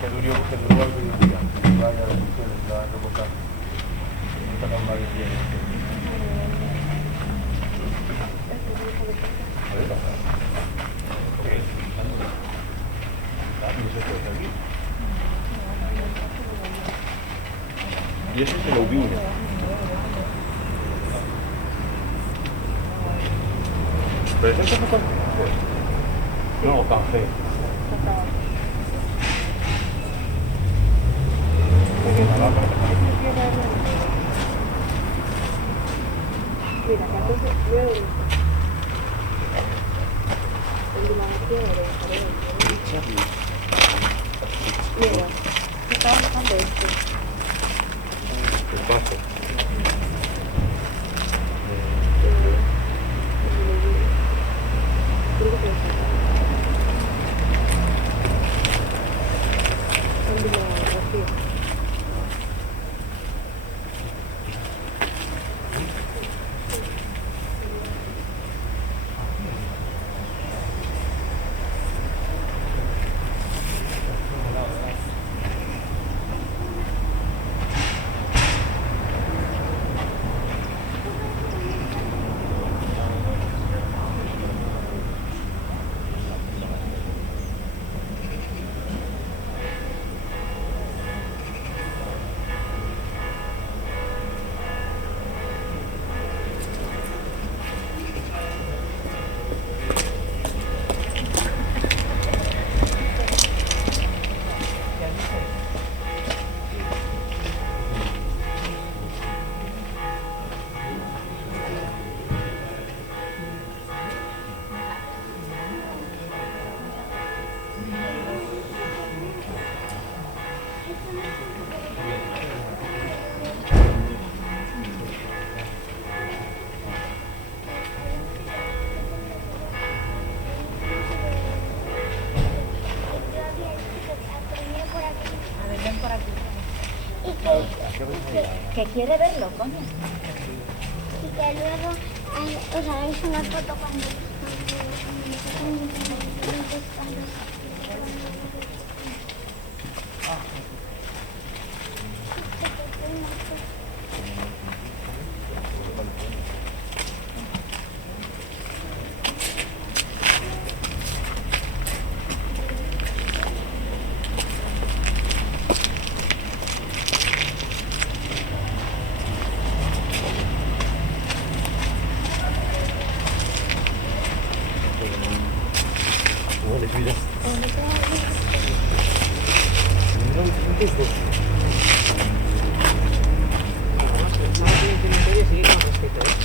que duró algo y día. Vaya a la reportaje. Está tan mal el día. Y eso se lo vino. Pero eso empezó con... No, café. Mira, 14, 9 el de la mira, estaba buscando esto. El paso. Que quiere verlo, coño. Y que luego os hagáis una foto cuando Mira. Además, el sábado tiene cementerio y sigue con respeto, ¿eh?